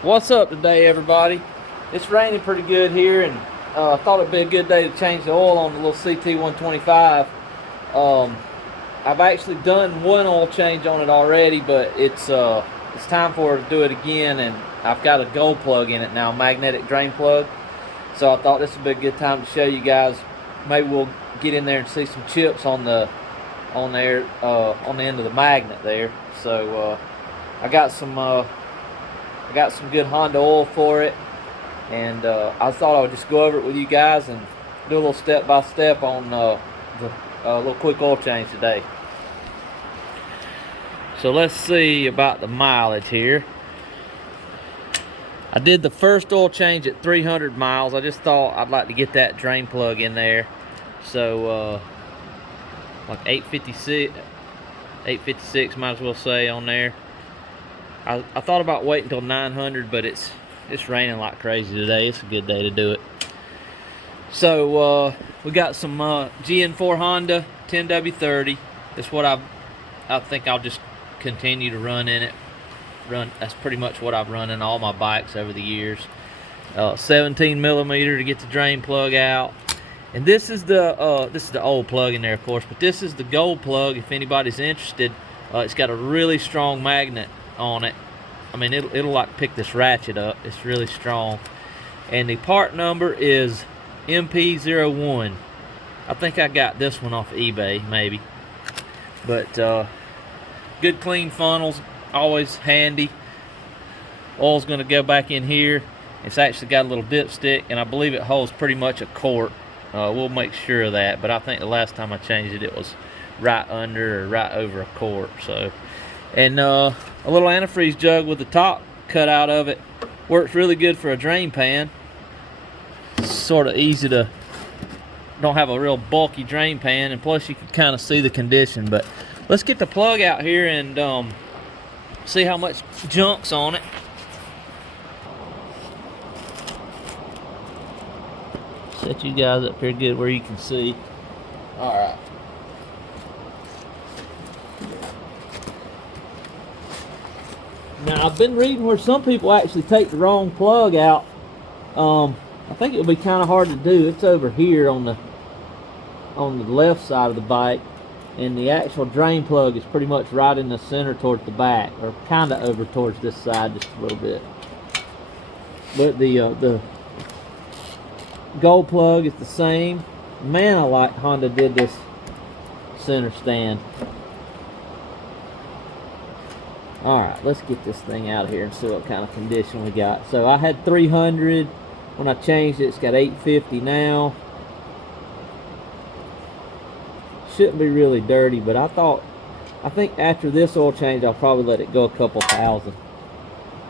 What's up today, everybody? It's raining pretty good here, and I thought it'd be a good day to change the oil on the little CT125. I've actually done one oil change on it already, but it's time for her to do it again, and I've got a gold plug in it now, magnetic drain plug. So I thought this would be a good time to show you guys. Maybe we'll get in there and see some chips on the end of the magnet there. So I got some good Honda oil for it, and I thought I would just go over it with you guys and do a little step-by-step on the little quick oil change today. So let's see about the mileage here. I did the first oil change at 300 miles. I just thought I'd like to get that drain plug in there. So like 856 might as well say on there. I thought about waiting until 900, but it's raining like crazy today. It's a good day to do it. So we got some GN4 Honda 10W30. That's what I think I'll just continue to run in it. That's pretty much what I've run in all my bikes over the years. 17 millimeter to get the drain plug out. And this is the old plug in there, of course, but this is the gold plug if anybody's interested. It's got a really strong magnet on it. I mean, it'll like pick this ratchet up. It's really strong. And the part number is MP01. I think I got this one off eBay, maybe. But good clean funnels, always handy. Oil's gonna go back in here. It's actually got a little dipstick, and I believe it holds pretty much a quart. We'll make sure of that, but I think the last time I changed it, it was right under or right over a quart. So, and a little antifreeze jug with the top cut out of it works really good for a drain pan. It's sort of easy to, don't have a real bulky drain pan, and plus you can kind of see the condition. But let's get the plug out here and see how much junk's on it. Set you guys up here good where you can see. All right. Now, I've been reading where some people actually take the wrong plug out. I think it would be kind of hard to do. It's over here on the left side of the bike, and the actual drain plug is pretty much right in the center towards the back, or kind of over towards this side just a little bit. But the gold plug is the same. Man, I like Honda did this center stand. Alright, let's get this thing out of here and see what kind of condition we got. So I had 300 when I changed it. It's got 850 now. Shouldn't be really dirty, but I think after this oil change I'll probably let it go a couple thousand.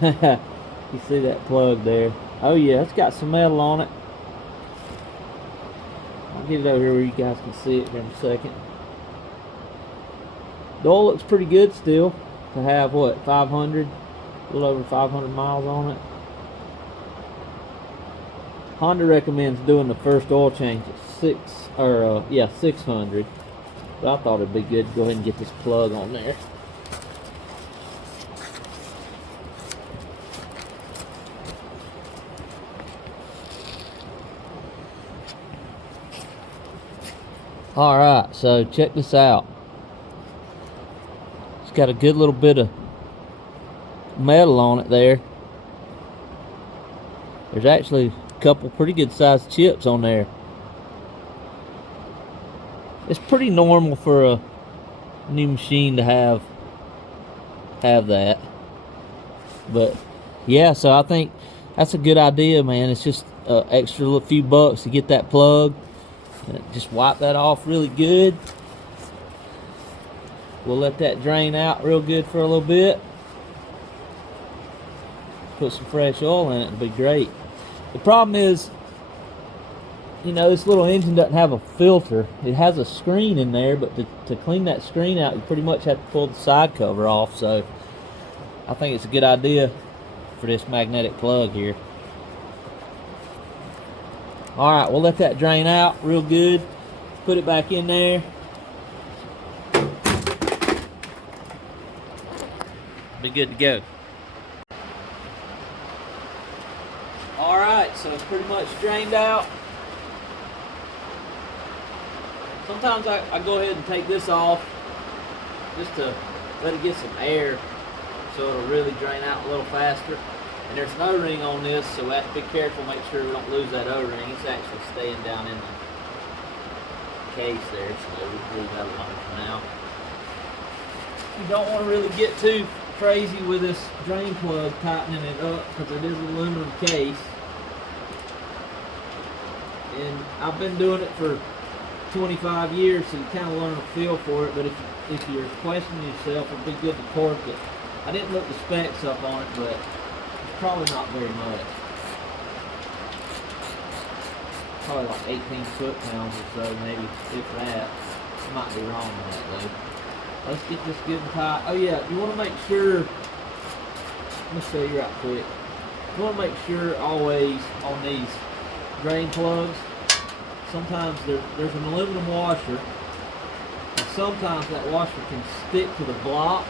You see that plug there? Oh yeah, it's got some metal on it. I'll get it over here where you guys can see it here in a second. The oil looks pretty good still to have, what, 500, a little over 500 miles on it. Honda recommends doing the first oil change at 600. But I thought it'd be good to go ahead and get this plug on there. Alright, so check this out. It's got a good little bit of metal on it there. There's actually a couple pretty good sized chips on there. It's pretty normal for a new machine to have that. But yeah, so I think that's a good idea, man. It's just an extra little few bucks to get that plug. Just wipe that off really good. We'll let that drain out real good for a little bit. Put some fresh oil in it, it'll be great. The problem is, you know, this little engine doesn't have a filter. It has a screen in there, but to clean that screen out, you pretty much have to pull the side cover off. So I think it's a good idea for this magnetic plug here. Alright, we'll let that drain out real good. Put it back in there. Be good to go. Alright, so it's pretty much drained out. Sometimes I go ahead and take this off just to let it get some air so it'll really drain out a little faster. And there's an O-ring on this, so we have to be careful, make sure we don't lose that O-ring. It's actually staying down in the case there, so we'll leave that alone for now. You don't want to really get too crazy with this drain plug, tightening it up, because it is an aluminum case. And I've been doing it for 25 years, so you kind of learn a feel for it. But if you're questioning yourself, it'd be good to torque it. I didn't look the specs up on it, but it's probably not very much. Probably like 18 foot-pounds or so, maybe, if that. I might be wrong on that though. Let's get this good and tight. Oh yeah, you want to make sure, let me show you right quick. You want to make sure always on these drain plugs, sometimes there's an aluminum washer, and sometimes that washer can stick to the block,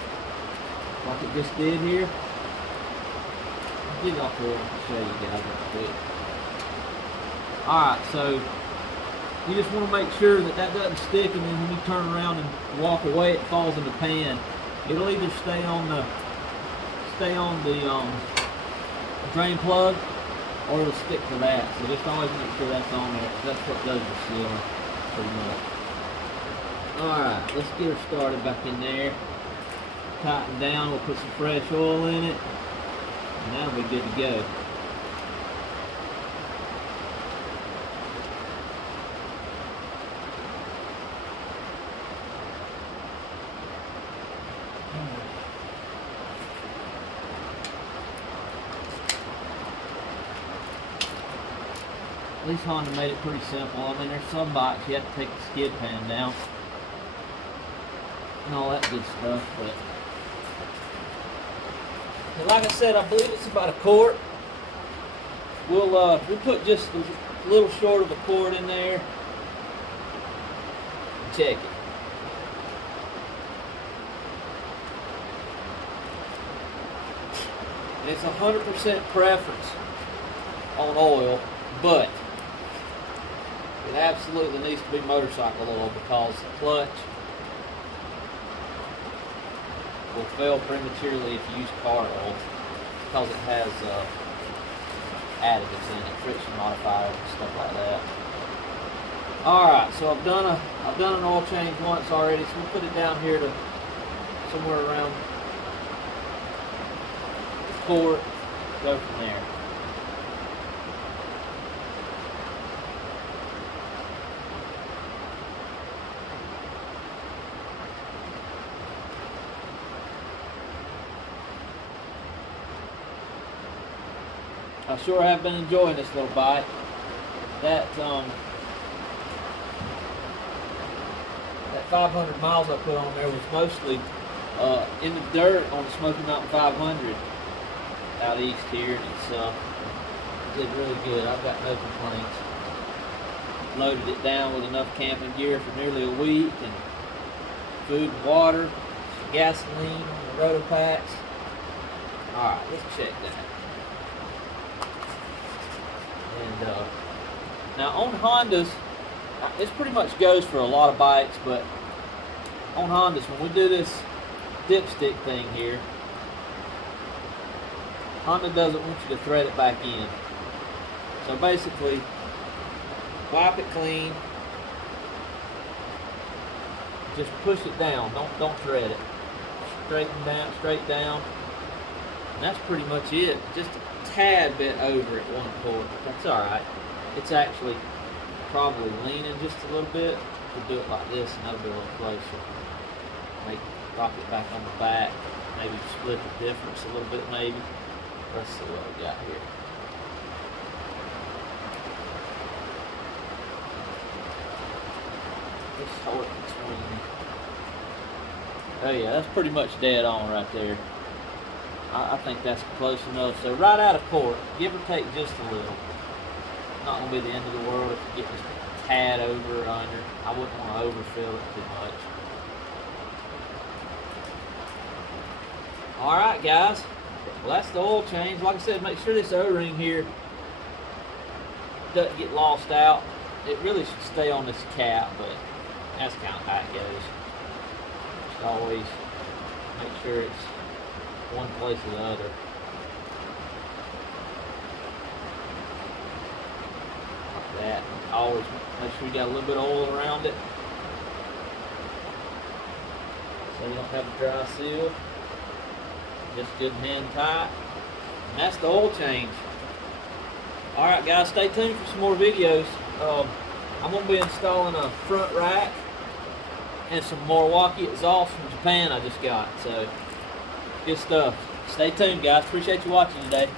like it just did here. I'll get it off there and show you guys real quick. Alright, so you just want to make sure that that doesn't stick, and then when you turn around and walk away, it falls in the pan. It'll either stay on the drain plug, or it'll stick to that. So just always make sure that's on there. That's what does the sealing, pretty much. Alright, let's get her started back in there. Tighten down, we'll put some fresh oil in it, and that'll be good to go. At least Honda made it pretty simple. I mean, there's some bikes you have to take the skid pan down and all that good stuff, but like I said, I believe it's about a quart. We'll put just a little short of a quart in there. Check it. And it's 100% preference on oil, but it absolutely needs to be motorcycle oil, because the clutch will fail prematurely if you use car oil, because it has additives in it, friction modifiers and stuff like that. Alright, so I've done an oil change once already, so we'll put it down here to somewhere around the quart, go from there. I sure have been enjoying this little bike. That 500 miles I put on there was mostly in the dirt on the Smoky Mountain 500 out east here, and it's did really good. I've got no complaints. Loaded it down with enough camping gear for nearly a week, and food and water, some gasoline, the rotor packs. All right, let's check that. And now on Hondas, this pretty much goes for a lot of bikes, but on Hondas, when we do this dipstick thing here, Honda doesn't want you to thread it back in. So basically, wipe it clean, just push it down, don't thread it. Straight down, and that's pretty much it. Just a tad bit over at 1 quart. That's alright. It's actually probably leaning just a little bit. We'll do it like this, and that'll be a little closer. Rock it back on the back, maybe split the difference a little bit maybe. Let's see what we got here. Let's hold it between. Oh yeah, that's pretty much dead on right there. I think that's close enough. So right out of quart, give or take just a little. Not gonna be the end of the world if you get just a tad over or under. I wouldn't want to overfill it too much. All right, guys. Well, that's the oil change. Like I said, make sure this O-ring here doesn't get lost out. It really should stay on this cap, but that's kind of how it goes. Just always make sure it's one place or the other. Like that. Always make sure you got a little bit of oil around it, so you don't have a dry seal. Just good and hand tight. And that's the oil change. Alright guys, stay tuned for some more videos. I'm going to be installing a front rack and some Milwaukee exhaust from Japan I just got. So, good stuff. Stay tuned guys. Appreciate you watching today.